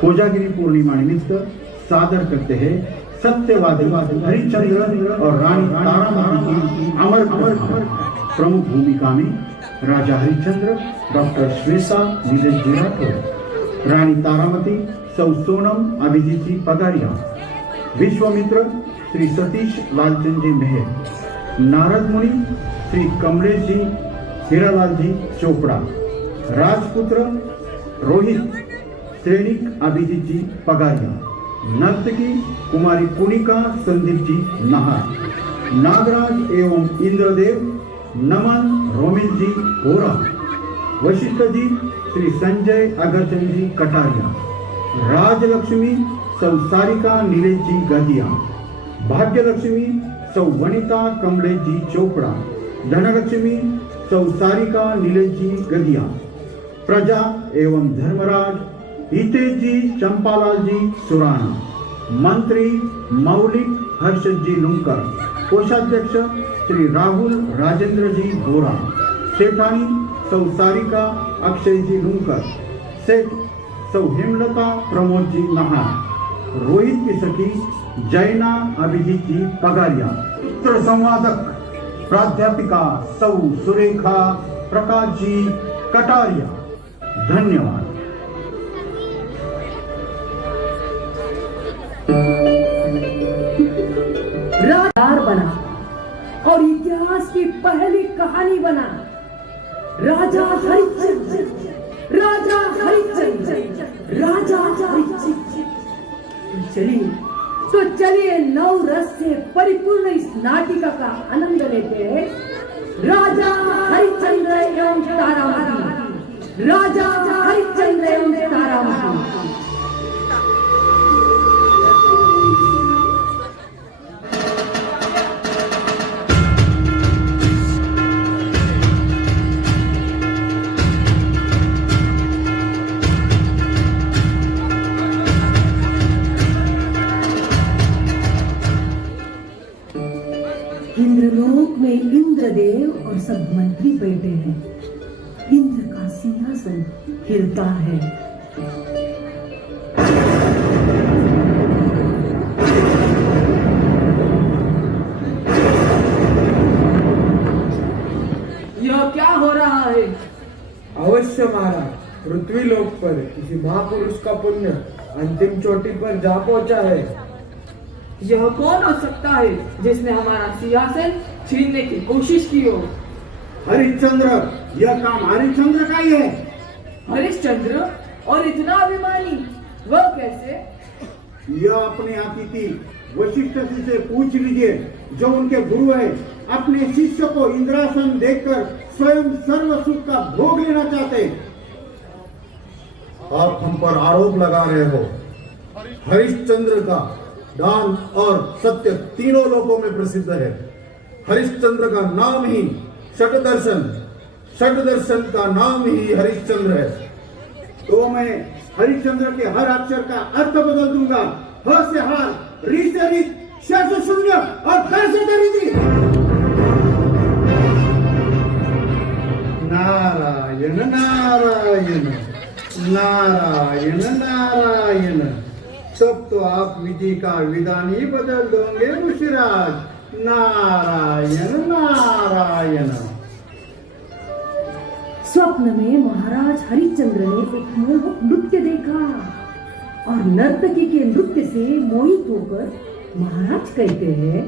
कोजागिरी पूर्णिमा निमित्त सादर करते हैं सत्यवादी हरिश्चंद्र और रानी तारामती की अमर प्रमुख भूमिका में राजा हरिश्चंद्र डॉक्टर श्वेता नीलेश जी राठौर, रानी तारामती सौ सोनम अभिजीत जी पगारिया, विश्वामित्र श्री सतीश लालचंद जी मेहर, नारद मुनि श्री कमलेश जी हीरालाल जी चोपड़ा, राजपुत्र रोहित सैनिक अभिजीत जी पगारिया, नर्तकी कुमारी पुनिका संदीप जी नहार, नागराज एवं इंद्रदेव नमन रोमिल जी गोरा, वशिष्ठ जी श्री संजय अगरचंद जी कटारिया, राजलक्ष्मी सौ सारिका नीलेश जी गदिया, भाग्यलक्ष्मी सौ वनिता कमलेश जी चोपड़ा, धनलक्ष्मी सौ सारिका नीलेश जी गदिया, प्रजा एवं धर्मराज हितेश जी चंपालाल जी सुराना, मंत्री मौलिक हर्षद जी लुंकर, कोषाध्यक्ष श्री राहुल राजेंद्र जी बोरा, सेठानी सौ सारिका अक्षय जी लुंकर, सेठ सौ हेमलता प्रमोद जी नहार, रोहित की सखी जैना अभिजीत जी पगारिया, चित्र संवादक प्राध्यापिका सौ सुरेखा प्रकाश जी कटारिया। धन्यवाद। राजदार बना और इतिहास की पहली कहानी बना राजा हरिश्चंद्र, राजा हरिश्चंद्र, राजा हरिश्चंद्र। तो चलिए नौ रस से परिपूर्ण इस नाटिका का आनंद लेते हैं। राजा हरिश्चंद्र एवं तारामती, राजा हरिश्चंद्र एवं तारामती। इंद्रलोक में इंद्रदेव और सब मंत्री बैठे हैं। इंद्र का सिंहासन हिलता है। यह क्या हो रहा है? अवश्य महाराज, पृथ्वी लोक पर किसी महापुरुष का पुण्य अंतिम चोटी पर जा पहुंचा है। यह कौन हो सकता है जिसने हमारा सिंहासन छीनने की कोशिश की हो? हरिश्चंद्र, यह काम हरिश्चंद्र का ही है। हरिश्चंद्र और इतना अभिमानी, वह कैसे? यह अपने अतिथि वशिष्ठ जी से पूछ लीजिए, जो उनके गुरु है। अपने शिष्य को इंद्रासन देकर स्वयं सर्व सुख का भोग लेना चाहते। आप हम पर आरोप लगा रहे हो। हरिश्चंद्र का दान और सत्य तीनों लोकों में प्रसिद्ध है। हरिश्चंद्र का नाम ही षटदर्शन, षटदर्शन का नाम ही हरिश्चंद्र है। तो मैं हरिश्चंद्र के हर अक्षर का अर्थ बदल दूंगा। ह से हार, री से रीत, श से शून्य और ध से दरिद्री। नारायण नारायण नारायण नारायण। तब तो आप विधि का विधान ही बदल दोगे ऋषिराज। नारायण नारायण। स्वप्न में महाराज हरिश्चंद्र ने एक मोहक नृत्य देखा और नर्तकी के नृत्य से मोहित होकर महाराज कहते हैं,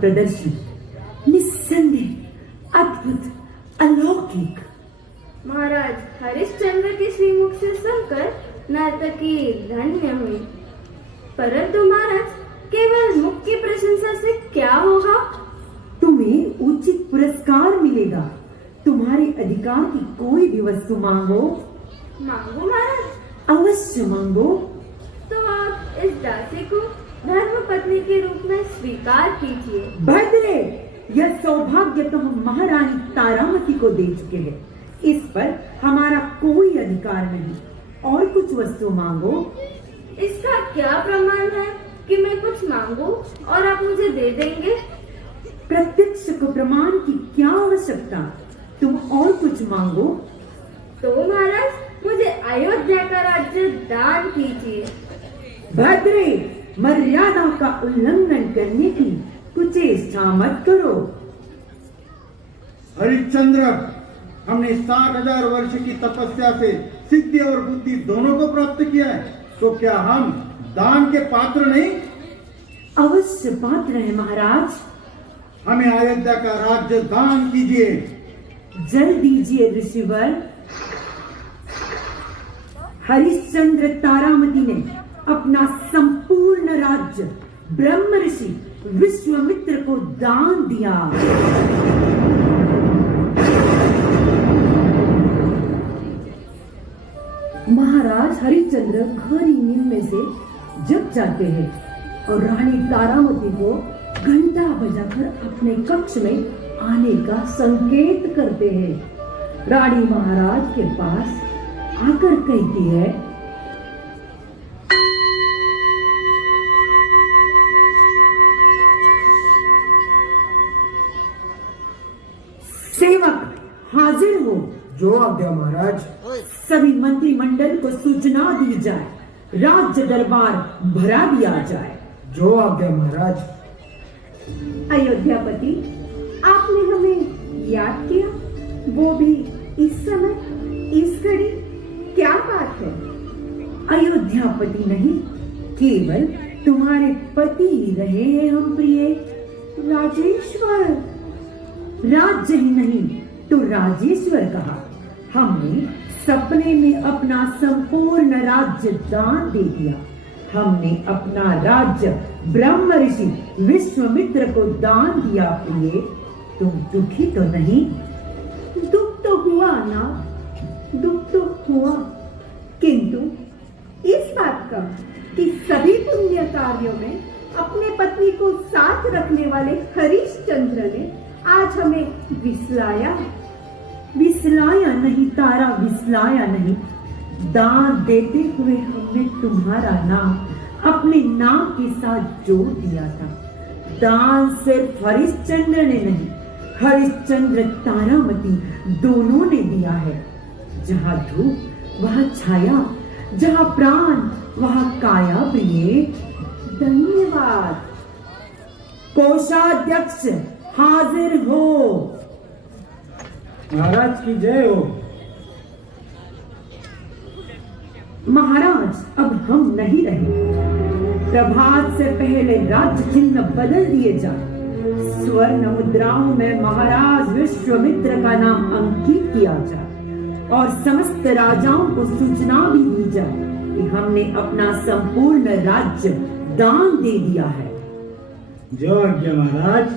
प्रदर्शन निस्संदेह अद्भुत अलौकिक। महाराज हरिश्चंद्र के श्रीमुख से सुनकर नर्तकी धन्य हुई, परंतु महाराज केवल मुख की प्रशंसा से क्या होगा? तुम्हें उचित पुरस्कार मिलेगा। तुम्हारे अधिकार की कोई भी वस्तु मांगो। मांगो महाराज? अवश्य मांगो। तो आप इस दासी को धर्म पत्नी के रूप में स्वीकार कीजिए। भद्रे, यह सौभाग्य तो हम महारानी तारामती को दे चुके हैं। इस पर हमारा कोई अधिकार नहीं। और कुछ वस्तु मांगो। इसका क्या प्रमाण है कि मैं कुछ मांगू और आप मुझे दे देंगे? प्रत्यक्ष को प्रमाण की क्या आवश्यकता? तुम और कुछ मांगो। तो महाराज मुझे अयोध्या का राज्य दान कीजिए। भद्रे, मर्यादा का उल्लंघन करने की कुचेष्टा मत करो। हरिश्चंद्र, हमने 60,000 वर्ष की तपस्या से सिद्धि और बुद्धि दोनों को प्राप्त किया है, तो क्या हम दान के पात्र नहीं? अवश्य पात्र है महाराज। हमें अयोध्या का राज्य दान कीजिए। जल दीजिए ऋषिवर। हरिश्चंद्र तारामती ने अपना संपूर्ण राज्य ब्रह्म ऋषि विश्वामित्र को दान दिया। महाराज हरिश्चंद्र घनी नींद में से जग जाते हैं और रानी तारामती को घंटा बजाकर अपने कक्ष में आने का संकेत करते हैं। रानी महाराज के पास आकर कहती है, सेवक हाजिर हो। जो आज्ञा महाराज। सभी मंत्रिमंडल को सूचना दी जाए, राज्य दरबार भरा दिया जाए। जो आज्ञा महाराज। अयोध्यापति, आपने हमें याद किया, वो भी इस समय, इस घड़ी? क्या बात है? अयोध्यापति नहीं, केवल तुम्हारे पति ही रहे हैं हम प्रिय। राजेश्वर। राज्य ही नहीं तो राजेश्वर कहा। हमने सपने में अपना संपूर्ण राज्य दान दे दिया। हमने अपना राज्य ब्रह्म ऋषि विश्वामित्र को दान दिया प्रिय। तुम दुखी तो नहीं? दुख तो हुआ ना, दुख तो हुआ, किंतु इस बात का कि सभी पुण्य कार्यों में अपने पत्नी को साथ रखने वाले हरिश्चंद्र ने आज हमें विसलाया। विसलाया नहीं तारा, विसलाया नहीं। दान देते हुए हमने तुम्हारा नाम अपने नाम के साथ जोड़ दिया था। दान सिर्फ हरिश्चंद्र ने नहीं, हरिश्चंद्र तारामती दोनों ने दिया है। जहाँ धूप वहाँ छाया, जहाँ प्राण वहाँ काया प्रिय। धन्यवाद। कोषाध्यक्ष हाजिर हो। महाराज की जय हो। महाराज, अब हम नहीं रहे। प्रभात से पहले राज्य चिन्ह बदल दिए जाए। स्वर्ण मुद्राओं में महाराज विश्वामित्र का नाम अंकित किया जाए और समस्त राजाओं को सूचना भी दी जाए कि हमने अपना संपूर्ण राज्य दान दे दिया है। जो आज्ञा महाराज।